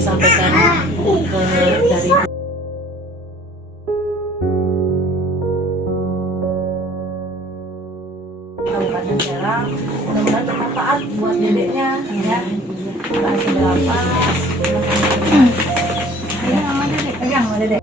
disampaikan dari Kabupaten Serang. Mudah-mudahan bermanfaat buat dedeknya ya. Kasih berapa? Pegang sama dedek, pegang sama dedek.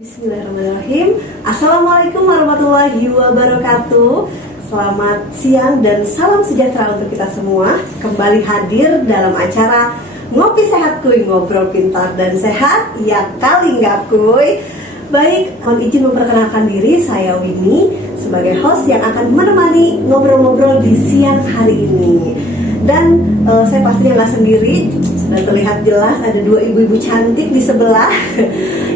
Bismillahirrahmanirrahim. Assalamualaikum warahmatullahi wabarakatuh. Selamat siang dan salam sejahtera untuk kita semua. Kembali hadir dalam acara Ngopi Sehat Kuy, ngobrol pintar dan sehat. Ya kali nggak kuy. Baik, mohon izin memperkenalkan diri. Saya Winnie sebagai host yang akan menemani ngobrol-ngobrol di siang hari ini. Dan saya pastinya nggak sendiri. Sudah terlihat jelas ada dua ibu-ibu cantik di sebelah.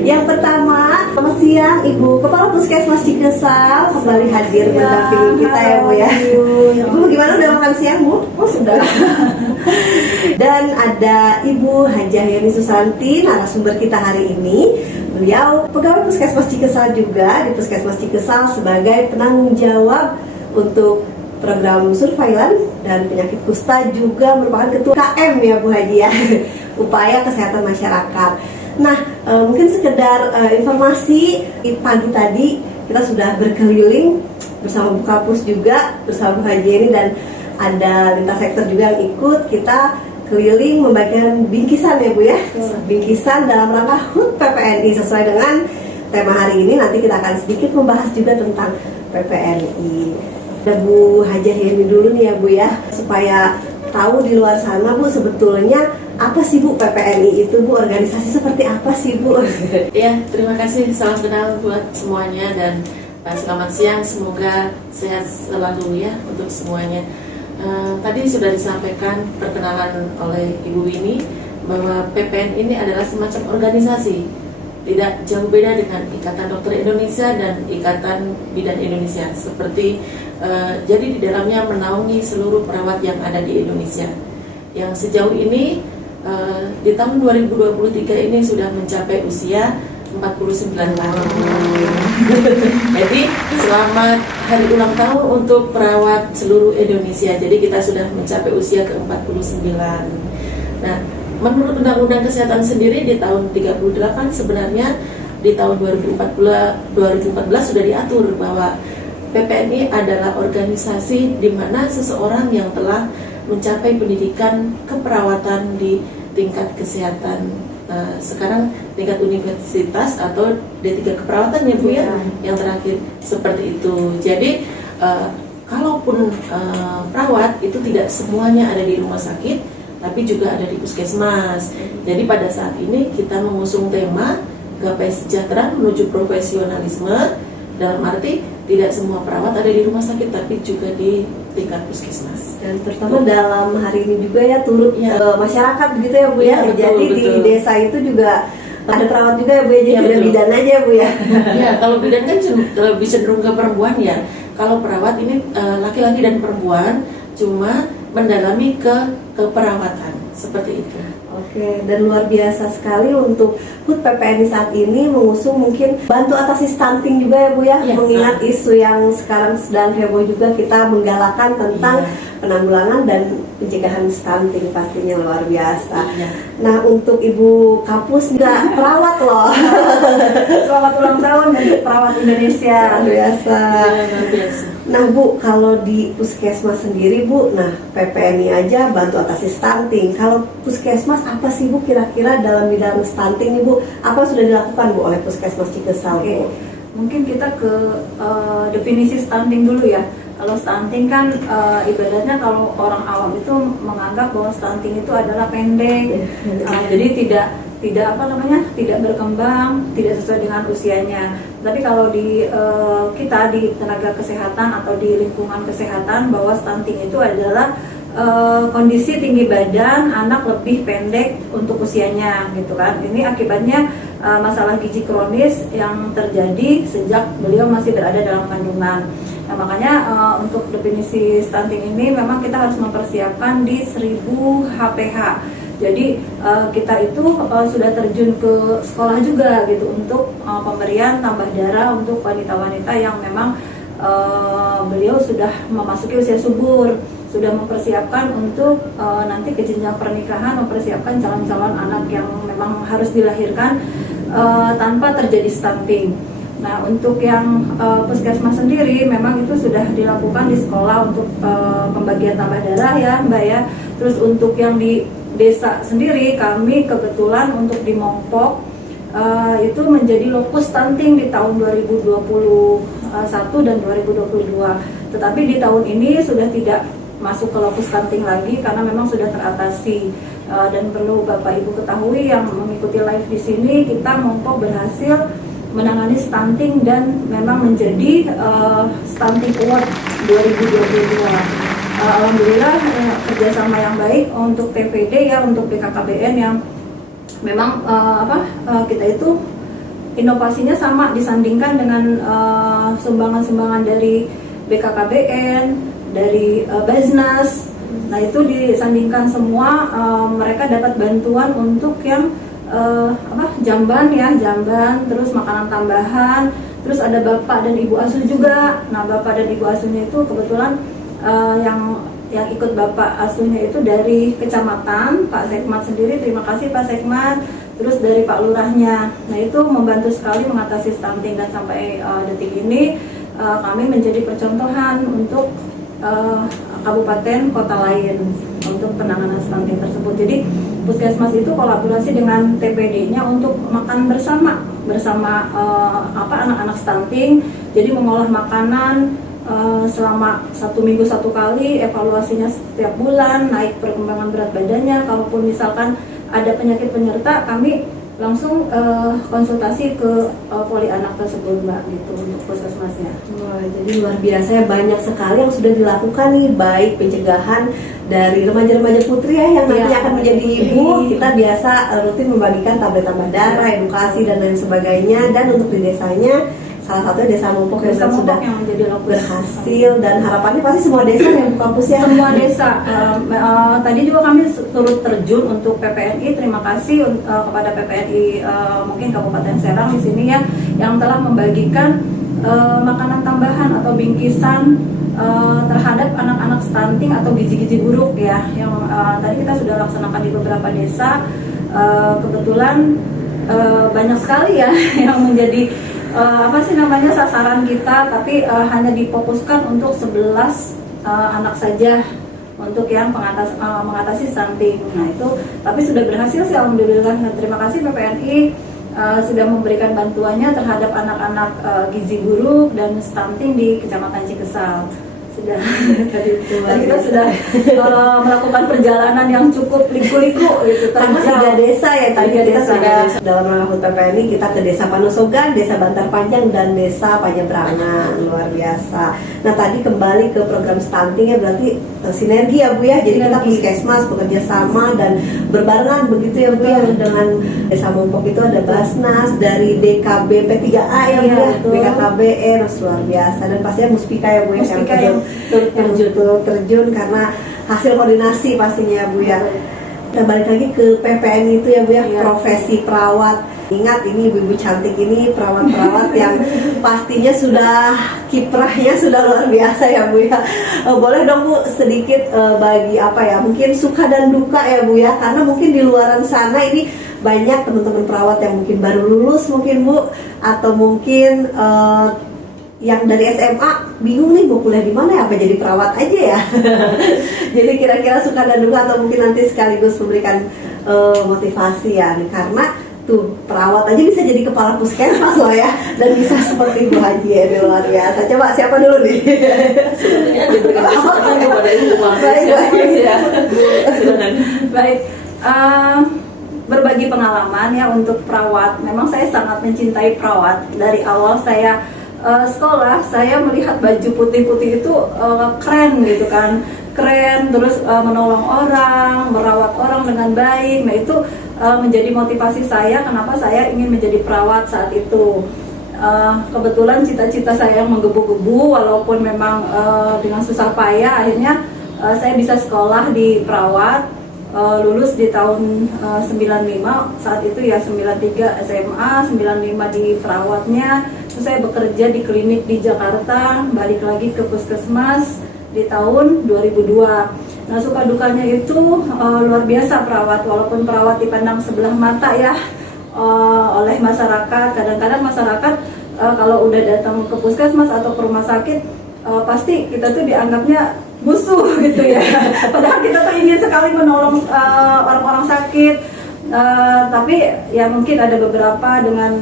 Yang pertama, selamat siang Ibu Kepala Puskesmas Cikesal kembali hadir mendampingi kita ya Bu ya. Ibu gimana, udah makan siang Bu? Oh sudah. Dan ada Ibu Hajah Yani Susanti, narasumber kita hari ini. Beliau pegawai Puskesmas Cikesal juga di Puskesmas Cikesal sebagai penanggung jawab untuk program surveillance dan penyakit kusta, juga merupakan ketua KM ya Bu Haji ya, upaya kesehatan masyarakat. Nah, mungkin sekedar informasi, pagi tadi kita sudah berkeliling bersama Bu Kapus juga, bersama Bu Haji ini, dan ada lintas sektor juga yang ikut. Kita keliling membagikan bingkisan ya Bu ya, bingkisan dalam rangka HUT PPNI sesuai dengan tema hari ini. Nanti kita akan sedikit membahas juga tentang PPNI. Ada Bu Hajah Yani dulu nih ya Bu ya, supaya tahu di luar sana Bu sebetulnya apa sih Bu PPNI itu Bu, organisasi seperti apa sih Bu? Ya, terima kasih, salam kenal buat semuanya dan selamat siang, semoga sehat selalu ya untuk semuanya. Tadi sudah disampaikan perkenalan oleh Ibu Winnie bahwa PPNI ini adalah semacam organisasi, tidak jauh beda dengan Ikatan Dokter Indonesia dan Ikatan Bidan Indonesia. Seperti jadi di dalamnya menaungi seluruh perawat yang ada di Indonesia. Yang sejauh ini di tahun 2023 ini sudah mencapai usia 49 tahun. Jadi selamat hari ulang tahun untuk perawat seluruh Indonesia. Jadi kita sudah mencapai usia ke-49. Nah, menurut Undang-Undang Kesehatan sendiri di tahun 38 sebenarnya di tahun 2014 sudah diatur bahwa PPNI adalah organisasi di mana seseorang yang telah mencapai pendidikan keperawatan di tingkat kesehatan, sekarang tingkat universitas atau D3 keperawatan ya Bu ya, yang terakhir seperti itu. Jadi kalaupun perawat itu tidak semuanya ada di rumah sakit, tapi juga ada di puskesmas. Jadi pada saat ini kita mengusung tema Gapai Sejahtera Menuju Profesionalisme, dalam arti tidak semua perawat ada di rumah sakit, tapi juga di tingkat puskesmas. Dan terutama dalam hari ini juga ya turut masyarakat begitu ya Bu ya. Betul, Jadi di betul. desa itu juga ada perawat juga ya Bu ya, jadi Iya, tidak betul. bidan aja Bu ya. Ya, kalau bidan kan lebih cenderung ke perempuan ya. Kalau perawat ini laki-laki dan perempuan, cuma mendalami ke keperawatan seperti itu. Oke, dan luar biasa sekali untuk HUT PPNI saat ini mengusung mungkin bantu atasi stunting juga ya Bu ya, Iya. mengingat isu yang sekarang sedang heboh juga, kita menggalakkan tentang penanggulangan dan pencegahan stunting, pastinya luar biasa. Iya. Nah, untuk Ibu Kapus juga perawat loh. Selamat ulang tahun untuk perawat Indonesia. Luar biasa. Ya, luar biasa. Nah Bu, kalau di puskesmas sendiri Bu, nah PPNI aja bantu atasi stunting. Kalau puskesmas apa sih Bu kira-kira dalam bidang stunting nih Bu? Apa sudah dilakukan Bu oleh puskesmas Cikesal Oke, Bu? mungkin kita ke definisi stunting dulu ya. Kalau stunting kan ibaratnya kalau orang awam itu menganggap bahwa stunting itu adalah pendek, jadi tidak apa namanya, tidak berkembang, tidak sesuai dengan usianya. Tapi kalau di kita di tenaga kesehatan atau di lingkungan kesehatan, bahwa stunting itu adalah kondisi tinggi badan anak lebih pendek untuk usianya gitu kan. Ini akibatnya masalah gizi kronis yang terjadi sejak beliau masih berada dalam kandungan. Nah, makanya untuk definisi stunting ini memang kita harus mempersiapkan di 1000 HPH. Jadi kita itu sudah terjun ke sekolah juga gitu untuk pemberian tambah darah untuk wanita-wanita yang memang beliau sudah memasuki usia subur, sudah mempersiapkan untuk nanti ke jenjang pernikahan, mempersiapkan calon-calon anak yang memang harus dilahirkan tanpa terjadi stunting. Nah, untuk yang puskesmas sendiri memang itu sudah dilakukan di sekolah untuk pembagian tambah darah ya Mbak ya. Terus untuk yang di desa sendiri, kami kebetulan untuk di Mongpok itu menjadi lokus stunting di tahun 2021 dan 2022. Tetapi di tahun ini sudah tidak masuk ke lokus stunting lagi karena memang sudah teratasi. Dan perlu Bapak Ibu ketahui yang mengikuti live di sini, kita Mongpok berhasil menangani stunting dan memang menjadi Stunting Award 2022. Alhamdulillah kerjasama yang baik untuk TPD ya, untuk BKKBN yang memang kita itu inovasinya sama disandingkan dengan sumbangan-sumbangan dari BKKBN, dari Basnas. Nah itu disandingkan semua, mereka dapat bantuan untuk yang jamban, terus makanan tambahan, terus ada bapak dan ibu asuh juga. Nah bapak dan ibu asuhnya itu kebetulan yang ikut bapak asuhnya itu dari kecamatan, Pak Sekmat sendiri, terima kasih Pak Sekmat, terus dari Pak Lurahnya. Nah itu membantu sekali mengatasi stunting dan sampai detik ini kami menjadi percontohan untuk kabupaten kota lain untuk penanganan stunting tersebut. Jadi puskesmas itu kolaborasi dengan TPD-nya untuk makan bersama anak-anak stunting. Jadi mengolah makanan selama 1 minggu 1 kali, evaluasinya setiap bulan, naik perkembangan berat badannya. Kalaupun misalkan ada penyakit penyerta, kami langsung konsultasi ke poli anak tersebut Mbak, gitu untuk puskesmasnya. Wah, jadi luar biasa ya, banyak sekali yang sudah dilakukan nih, baik pencegahan dari remaja-remaja putri ya yang nanti akan menjadi ibu. Kita biasa rutin membagikan tablet-tablet darah, edukasi dan lain sebagainya. Dan untuk di desanya, salah satu desa Mongpok yang sudah yang menjadi lokus berhasil, dan harapannya pasti semua desa yang buka kampus ya. Semua desa. Tadi juga kami turut terjun untuk PPNI. Terima kasih kepada PPNI mungkin Kabupaten Serang di sini ya, yang telah membagikan makanan tambahan atau bingkisan terhadap anak-anak stunting atau gizi-gizi buruk ya, yang tadi kita sudah laksanakan di beberapa desa. Kebetulan banyak sekali ya yang menjadi sasaran kita, tapi hanya difokuskan untuk 11 anak saja untuk yang mengatasi stunting. Nah itu tapi sudah berhasil sih alhamdulillah. Nah, terima kasih PPNI sudah memberikan bantuannya terhadap anak-anak gizi buruk dan stunting di Kecamatan Cikesal. sudah. Dan kita sudah melakukan perjalanan yang cukup liku-liku gitu, Karena 3 desa ya tadi 3 kita desa. sudah dalam rangka HUT PPNI kita ke Desa Panosogan, Desa Bantar Panjang dan Desa Panyeberangan. Luar biasa. Nah tadi kembali ke program stunting ya, berarti sinergi ya Bu ya. Jadi kita Sinergi. puskesmas bekerja sama dan berbarengan begitu ya Bu ya, dengan Desa Mumpok itu ada Basnas dari DKB P3A ya Bu Iya, ya, betul. BKKBN. Luar biasa, dan pastinya Muspika ya Bu ya, Muspika yang terjun karena hasil koordinasi pastinya ya Bu ya. Kita balik lagi ke PPN itu ya Bu ya, Iya. profesi perawat. Ingat ini ibu-ibu cantik ini perawat-perawat yang pastinya sudah kiprahnya sudah luar biasa ya Bu ya. Boleh dong Bu sedikit bagi apa ya, mungkin suka dan duka ya Bu ya, karena mungkin di luaran sana ini banyak teman-teman perawat yang mungkin baru lulus mungkin Bu, atau mungkin yang dari SMA bingung nih mau kuliah di mana ya, apa jadi perawat aja ya. Jadi kira-kira suka dan duka, atau mungkin nanti sekaligus memberikan motivasi ya, karena tuh perawat aja bisa jadi kepala puskesmas loh ya, dan bisa seperti Bu Haji ya, ini luar biasa. Coba siapa dulu nih? Sebenarnya diberikan kesempatan kepada Ibu Baik, Manis ya. Silakan. Baik, berbagi pengalaman ya untuk perawat. Memang saya sangat mencintai perawat. Dari awal saya sekolah, saya melihat baju putih-putih itu keren gitu kan, keren, terus menolong orang, merawat orang dengan baik. Nah itu menjadi motivasi saya kenapa saya ingin menjadi perawat saat itu. Kebetulan cita-cita saya yang menggebu-gebu, walaupun memang dengan susah payah, akhirnya saya bisa sekolah di perawat. Lulus di tahun 95, saat itu ya 93 SMA, 95 di perawatnya. Terus saya bekerja di klinik di Jakarta, balik lagi ke puskesmas di tahun 2002. Nah suka dukanya itu luar biasa perawat, walaupun perawat dipandang sebelah mata ya oleh masyarakat. Kadang-kadang masyarakat kalau udah datang ke puskesmas atau ke rumah sakit, pasti kita tuh dianggapnya musuh gitu ya. Padahal kita tuh ingin sekali menolong orang-orang sakit. Tapi ya mungkin ada beberapa dengan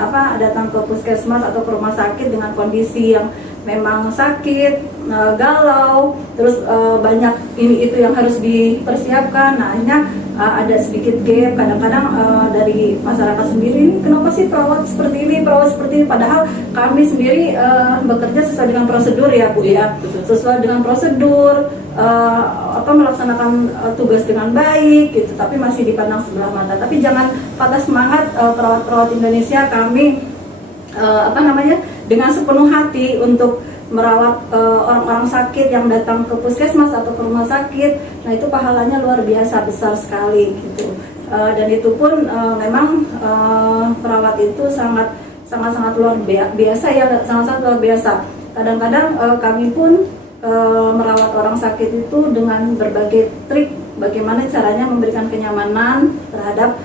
apa datang ke puskesmas atau ke rumah sakit dengan kondisi yang memang sakit, galau, terus banyak ini itu yang harus dipersiapkan. Nah akhirnya ada sedikit gap. Kadang-kadang dari masyarakat sendiri, ini kenapa sih perawat seperti ini, perawat seperti ini, padahal kami sendiri bekerja sesuai dengan prosedur ya Bu ya, sesuai dengan prosedur, melaksanakan tugas dengan baik gitu, tapi masih dipandang sebelah mata. Tapi jangan patah semangat, perawat-perawat Indonesia, kami dengan sepenuh hati untuk merawat orang-orang sakit yang datang ke puskesmas atau ke rumah sakit. Nah itu pahalanya luar biasa besar sekali gitu. Dan itu pun memang perawat itu sangat luar biasa ya, sangat luar biasa. Kadang-kadang kami pun merawat orang sakit itu dengan berbagai trik bagaimana caranya memberikan kenyamanan terhadap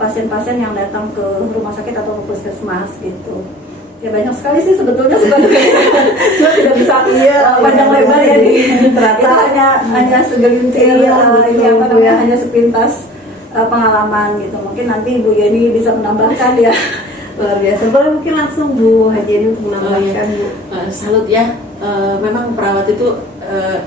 pasien-pasien yang datang ke rumah sakit atau ke puskesmas gitu. Ya banyak sekali sih sebetulnya cuma tidak bisa panjang lebar ya ternyata hanya segelintir hanya sepintas pengalaman gitu. Mungkin nanti Bu Yeni bisa menambahkan ya. Luar biasa. Boleh mungkin langsung Bu Haji ini untuk menambahkan Bu. Salut ya. Memang perawat itu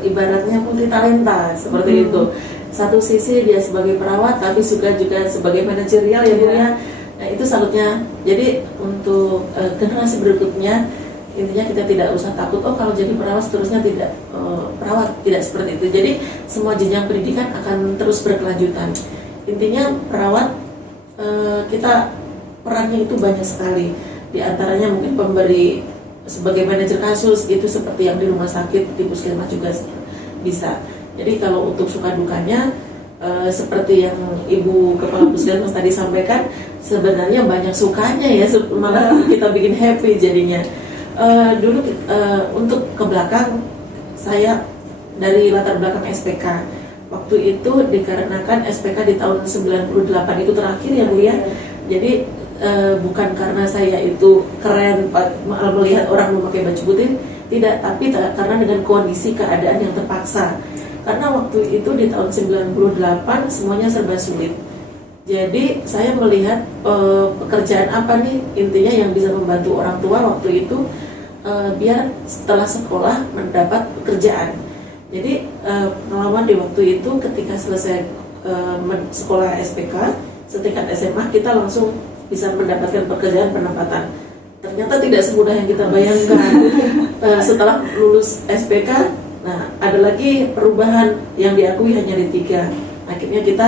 ibaratnya multi talenta seperti itu. Satu sisi dia sebagai perawat, tapi juga sebagai manajerial ya Bu ya. Nah, itu salutnya. Jadi untuk generasi berikutnya, intinya kita tidak usah takut kalau jadi perawat seterusnya tidak perawat, tidak seperti itu. Jadi semua jenjang pendidikan akan terus berkelanjutan. Intinya perawat kita perannya itu banyak sekali. Di antaranya mungkin pemberi sebagai manajer kasus gitu, seperti yang di rumah sakit, di puskesmas juga bisa. Jadi kalau untuk suka dukanya seperti yang Ibu Kepala Puskesmas tadi sampaikan, sebenarnya banyak sukanya ya, malah kita bikin happy jadinya. Dulu untuk ke belakang, saya dari latar belakang SPK. Waktu itu dikarenakan SPK di tahun 98 itu terakhir ya Bu ya. Jadi bukan karena saya itu keren melihat orang memakai baju putih, tidak, tapi karena dengan kondisi keadaan yang terpaksa. Karena waktu itu di tahun 98 semuanya serba sulit. Jadi saya melihat pekerjaan apa nih intinya yang bisa membantu orang tua waktu itu. biar setelah sekolah mendapat pekerjaan. Jadi pengalaman di waktu itu ketika selesai sekolah SPK setingkat SMA, kita langsung bisa mendapatkan pekerjaan penempatan. Ternyata tidak semudah yang kita bayangkan. Setelah lulus SPK, nah ada lagi perubahan yang diakui hanya D3. Akhirnya kita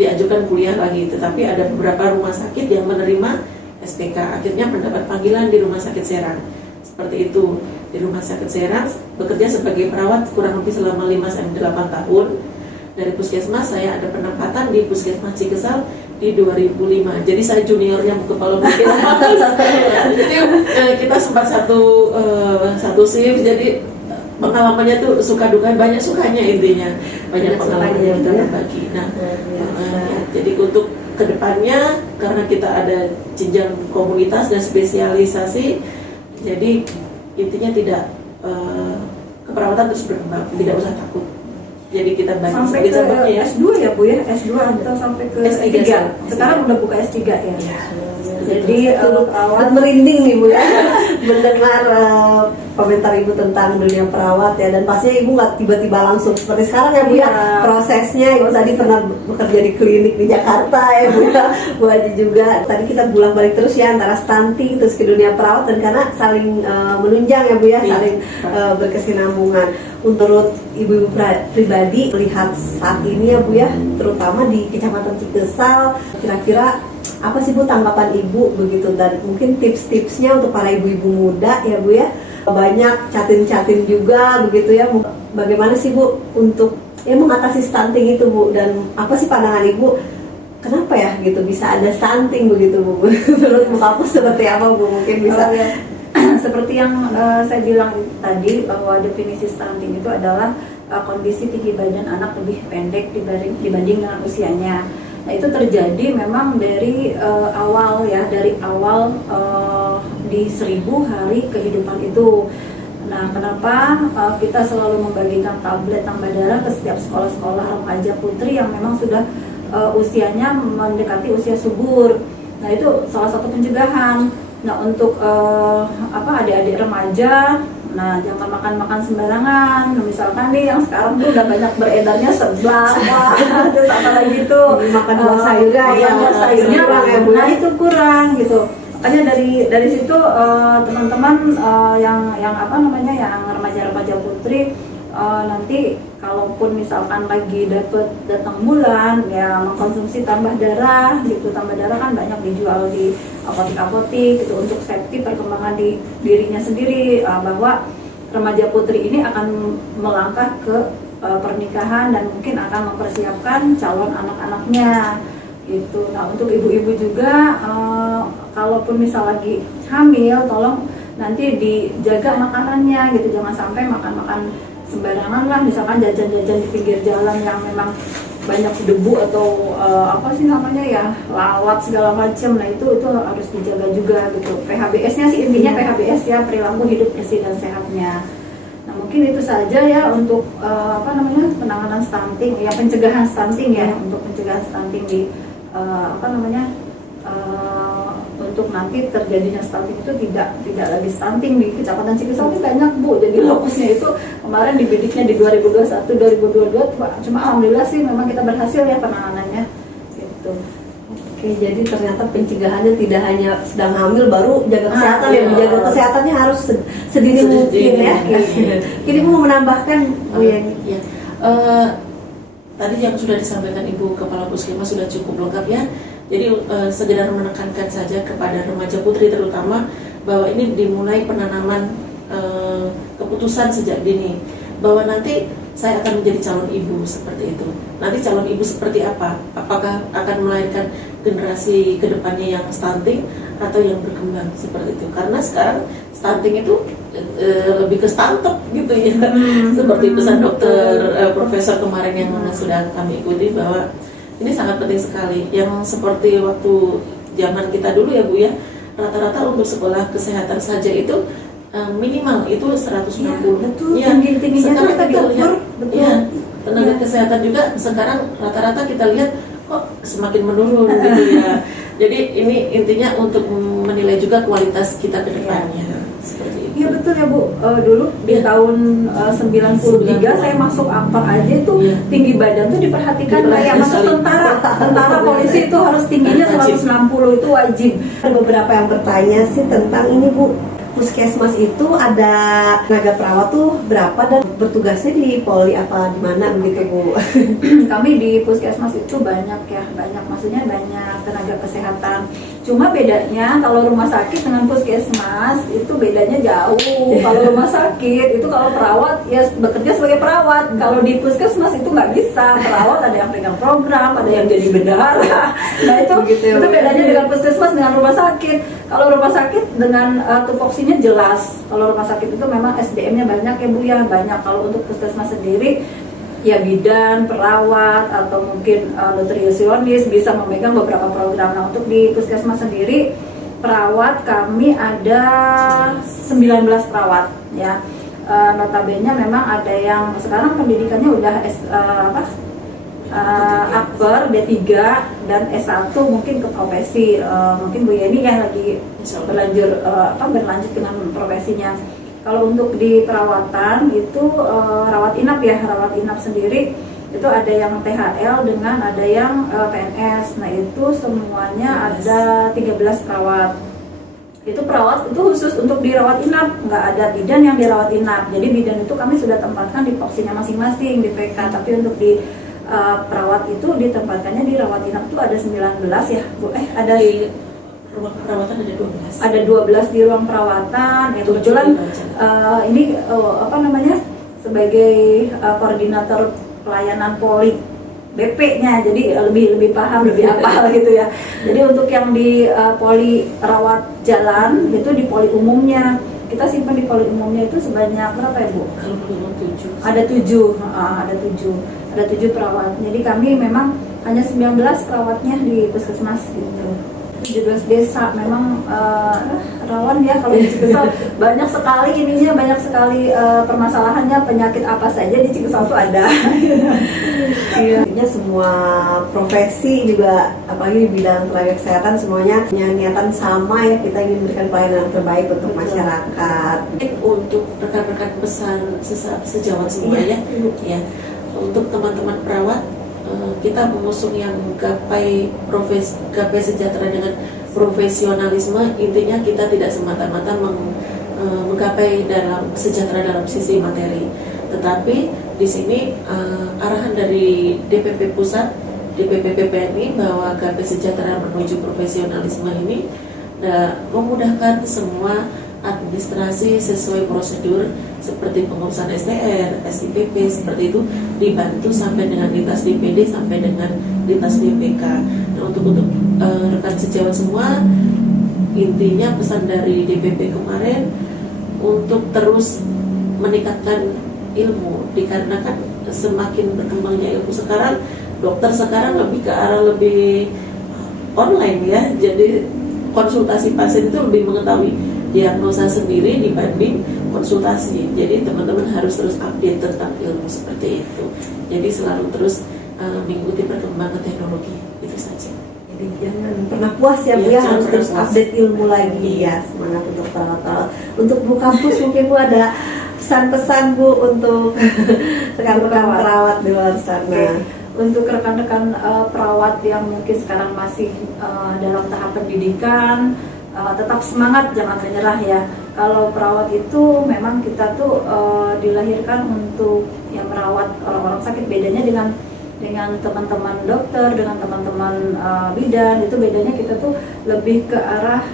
diajukan kuliah lagi, tetapi ada beberapa rumah sakit yang menerima SPK. Akhirnya mendapat panggilan di Rumah Sakit Serang. Seperti itu. Di Rumah Sakit Serang bekerja sebagai perawat kurang lebih selama 5-8 tahun. Dari puskesmas saya ada penempatan di Puskesmas Cikesal di 2005. Jadi saya juniornya kepala puskesmas. Jadi kita sempat satu shift. Jadi pengalamannya tuh suka duka, banyak sukanya intinya, banyak pengalaman yang kita berbagi. Nah, jadi untuk kedepannya karena kita ada jenjang komunitas dan spesialisasi, jadi intinya tidak keperawatan terus berkembang, tidak usah takut. Jadi kita sampai ke ya. S2 ya Bu ya, S2 atau sampai ke S3. Sekarang udah buka S3 ya. Jadi merinding nih Bu ya mendengar komentar Ibu tentang dunia perawat ya, dan pastinya Ibu nggak tiba-tiba langsung seperti sekarang ya Bu ya, prosesnya. Ibu tadi pernah bekerja di klinik di Jakarta ya Bu ya, Bu Haji juga. Tadi kita bolak-balik terus ya antara stunting terus ke dunia perawat, dan karena saling menunjang ya Bu ya, saling berkesinambungan. Menurut Ibu pribadi melihat saat ini ya Bu ya, terutama di Kecamatan Cikesal, kira-kira apa sih Bu tanggapan Ibu begitu, dan mungkin tips-tipsnya untuk para ibu-ibu muda ya Bu ya, banyak catin-catin juga begitu ya, bagaimana sih Bu untuk mengatasi stunting itu Bu, dan apa sih pandangan Ibu kenapa ya gitu bisa ada stunting begitu Bu? Menurut Bu Kapus seperti apa Bu, mungkin bisa seperti yang saya bilang tadi, bahwa definisi stunting itu adalah kondisi tinggi badan anak lebih pendek dibanding dengan usianya. Nah, itu terjadi memang dari awal ya, dari awal di 1000 hari kehidupan itu. Nah, kenapa kita selalu membagikan tablet tambah darah ke setiap sekolah-sekolah remaja putri yang memang sudah usianya mendekati usia subur. Nah, itu salah satu pencegahan. Nah, untuk adik-adik remaja, nah jangan makan sembarangan. Misalkan nih yang sekarang tuh udah banyak beredarnya seblak, terus apa lagi tuh makan buah sayurnya ya, sayurnya kurang ya Bu. Nah, itu kurang gitu. Makanya dari situ teman-teman yang yang remaja-remaja putri, nanti kalaupun misalkan lagi datang bulan ya, mengkonsumsi tambah darah gitu. Tambah darah kan banyak dijual di apotek-apotek gitu untuk safety perkembangan di dirinya sendiri, bahwa remaja putri ini akan melangkah ke pernikahan dan mungkin akan mempersiapkan calon anak-anaknya gitu. Nah, untuk ibu-ibu juga kalaupun misal lagi hamil, tolong nanti dijaga makanannya gitu, jangan sampai makan sembarangan lah, misalkan jajan-jajan di pinggir jalan yang memang banyak debu atau lawat segala macam. Nah, itu harus dijaga juga gitu. PHBS-nya sih intinya PHBS ya, perilaku hidup bersih dan sehatnya. Nah, mungkin itu saja ya untuk penanganan stunting ya, pencegahan stunting ya, untuk pencegahan stunting di untuk nanti terjadinya stunting itu tidak lagi stunting di Kecamatan Cikesal itu banyak Bu. Jadi lokusnya itu kemarin dibidiknya di 2021 2022, cuma alhamdulillah sih memang kita berhasil ya penanganannya gitu. Oke, jadi ternyata pencegahannya tidak hanya sedang hamil baru jaga kesehatan ya, jaga kesehatannya harus sedini mungkin ya. Kini mau menambahkan Bu Yani. Tadi yang sudah disampaikan Ibu Kepala Puskesmas sudah cukup lengkap ya. Jadi sekedar menekankan saja kepada remaja putri terutama bahwa ini dimulai penanaman keputusan sejak dini, bahwa nanti saya akan menjadi calon ibu seperti itu. Nanti calon ibu seperti apa? Apakah akan melahirkan generasi kedepannya yang stunting atau yang berkembang seperti itu? Karena sekarang stunting itu lebih ke stuntek gitu ya. Seperti pesan dokter profesor kemarin yang sudah kami ikuti, bahwa ini sangat penting sekali. Yang seperti waktu zaman kita dulu ya Bu ya, rata-rata untuk sekolah kesehatan saja itu minimal itu 160. Ya, sekarang kita lihat ya, tenaga kesehatan juga sekarang rata-rata kita lihat kok semakin menurun gitu ya. Jadi ini intinya untuk menilai juga kualitas kita ke depannya. seperti itu. Iya betul ya Bu. Dulu di Iya. tahun 93 saya masuk aktor aja itu Iya. tinggi badan tuh diperhatikan kayak masuk tentara. Tentara polisi itu harus tingginya 160 itu wajib. Ada beberapa yang bertanya sih tentang ini Bu, puskesmas itu ada tenaga perawat tuh berapa dan bertugasnya di Polri apa di mana begitu Bu? Kami di puskesmas itu banyak ya, banyak maksudnya banyak tenaga kesehatan. Cuma bedanya kalau rumah sakit dengan puskesmas itu bedanya jauh. Kalau rumah sakit itu kalau perawat ya bekerja sebagai perawat. Kalau di puskesmas itu nggak bisa. Perawat ada yang pegang program, ada yang jadi bendahara. Nah itu Begitu ya, itu Bu. bedanya dengan puskesmas dengan rumah sakit. Kalau rumah sakit dengan tupoksinya jelas. Kalau rumah sakit itu memang SDM-nya banyak ya Bu ya, banyak. Kalau untuk puskesmas sendiri ya bidan, perawat atau mungkin nutrisionis bisa memegang beberapa program. Nah untuk di puskesmas sendiri perawat kami ada 19 perawat ya. Notabene memang ada yang sekarang pendidikannya udah Akper D3 dan S1 mungkin ke profesi. Mungkin Bu Yeni yang lagi berlanjut dengan profesinya. Kalau untuk di perawatan itu rawat inap ya, rawat inap sendiri itu ada yang THL dengan ada yang PNS. Nah itu semuanya ada 13 perawat. Itu perawat itu khusus untuk dirawat inap, nggak ada bidan yang dirawat inap. Jadi bidan itu kami sudah tempatkan di porsinya masing-masing di PK. Tapi untuk di perawat itu ditempatkannya di rawat inap itu ada 19 ya Bu. Ada Di ruang perawatan ada 12. Ada 12 di ruang perawatan. Ya kebetulan ini sebagai koordinator pelayanan poli BP-nya, jadi lebih paham, lebih apal gitu ya. Jadi untuk yang di poli rawat jalan itu di poli umumnya kita simpan di poli umumnya itu sebanyak berapa ya Bu? Kalau belum 7. Ada 7 perawat. Jadi kami memang hanya 19 perawatnya di puskesmas gitu. 17 desa memang rawan ya kalau di Cikesal. Banyak sekali ininya, banyak sekali permasalahannya, penyakit apa saja di Cikesal itu ada. Iya. Artinya semua profesi juga apalagi di bidang tenaga kesehatan semuanya punya niatan sama ya, kita ingin memberikan pelayanan yang terbaik untuk masyarakat. Untuk rekan-rekan pesan sejawat semua ya, untuk teman-teman perawat kita mengusung yang gapai sejahtera dengan profesionalisme. Intinya kita tidak semata-mata menggapai sejahtera dalam sisi materi, tetapi di sini arahan dari DPP Pusat, DPP PPNI bahwa gapai sejahtera menuju profesionalisme ini memudahkan semua administrasi sesuai prosedur seperti pengurusan STR, SIPP seperti itu dibantu sampai dengan lintas DPD sampai dengan lintas DPK. Nah, untuk rekan sejawat semua, intinya pesan dari DPP kemarin untuk terus meningkatkan ilmu, dikarenakan semakin berkembangnya ilmu sekarang, dokter sekarang lebih ke arah lebih online ya, jadi konsultasi pasien itu lebih mengetahui diagnosa sendiri dibanding konsultasi. Jadi teman-teman harus terus update tentang ilmu seperti itu. Jadi selalu terus mengikuti perkembangan teknologi, itu saja. Jadi jangan pernah puas ya Bu Iya, ya, jangan harus pernah terus puas. update ilmu lagi ya. Semangat untuk perawat-perawat. Untuk Bu Kampus mungkin Bu ada pesan-pesan Bu untuk rekan-rekan perawat di luar sana. Untuk rekan-rekan perawat yang mungkin sekarang masih dalam tahap pendidikan, tetap semangat, jangan menyerah ya. Kalau perawat itu memang kita tuh dilahirkan untuk yang merawat orang-orang sakit. Bedanya dengan teman-teman dokter, dengan teman-teman bidan, itu bedanya kita tuh lebih ke arah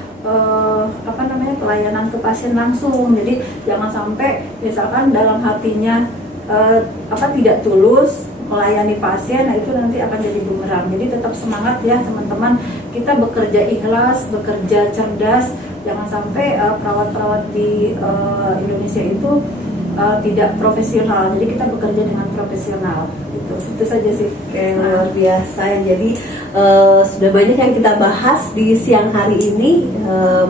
pelayanan ke pasien langsung. Jadi jangan sampai misalkan dalam hatinya tidak tulus melayani pasien, nah itu nanti akan jadi bumerang. Jadi tetap semangat ya teman-teman, kita bekerja ikhlas, bekerja cerdas, jangan sampai perawat-perawat di Indonesia itu tidak profesional. Jadi kita bekerja dengan profesional. Itu saja sih. Oke, luar biasa. Jadi sudah banyak yang kita bahas di siang hari ini.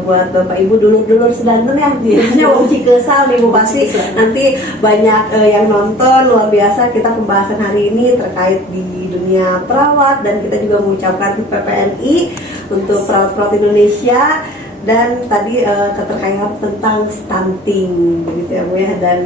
Buat Bapak Ibu dulur-dulur sedanten ya, biasanya wong Cikesal nih Bu, pasti nanti banyak yang nonton. Luar biasa kita pembahasan hari ini terkait di dunia perawat, dan kita juga mengucapkan PPNI untuk perawat-perawat Indonesia. dan tadi keterkaitan tentang stunting begitu ya Bu ya, dan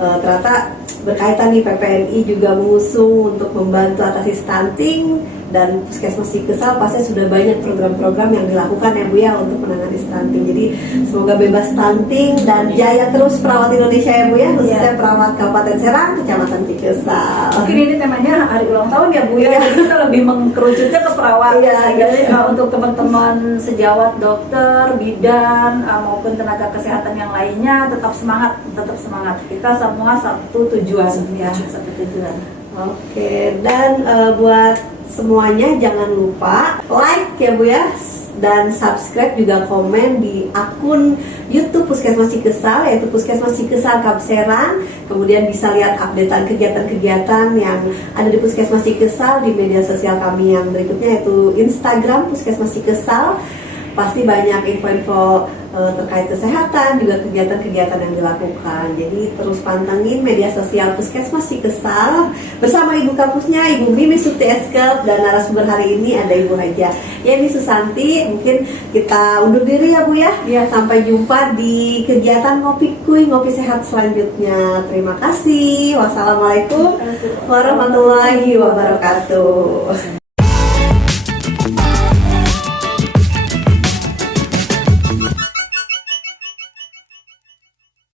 ternyata berkaitan nih PPNI juga mengusung untuk membantu atasi stunting, dan Puskesmas Cikesal pasti sudah banyak program-program yang dilakukan ya Bu ya untuk menangani stunting. Jadi semoga bebas stunting dan jaya terus perawat Indonesia ya Bu ya, khususnya perawat Kabupaten Serang, Kecamatan Cikesal. Mungkin ini temanya hari ulang tahun ya Bu ya, jadi kita lebih mengkerucutnya ke perawat. Jadi untuk teman-teman sejawat dokter, bidan maupun tenaga kesehatan yang lainnya tetap semangat, kita semua satu tujuan ya, satu tujuan. Oke, dan buat semuanya jangan lupa like ya Bu ya, dan subscribe juga komen di akun YouTube Puskesmas Cikesal, yaitu Puskesmas Cikesal Kapseran. Kemudian bisa lihat updatean kegiatan-kegiatan yang ada di Puskesmas Cikesal di media sosial kami yang berikutnya, yaitu Instagram Puskesmas Cikesal. Pasti banyak info-info terkait kesehatan, juga kegiatan-kegiatan yang dilakukan. Jadi terus pantengin media sosial Puskesmas Cikesal bersama Ibu Kampusnya, Ibu Mimi Suti Eskep, dan narasumber hari ini ada Ibu Haja Yeni Susanti. Mungkin kita undur diri ya Bu ya. Sampai jumpa di kegiatan Ngopi Kuy, Ngopi Sehat selanjutnya. Terima kasih. Wassalamualaikum warahmatullahi wabarakatuh.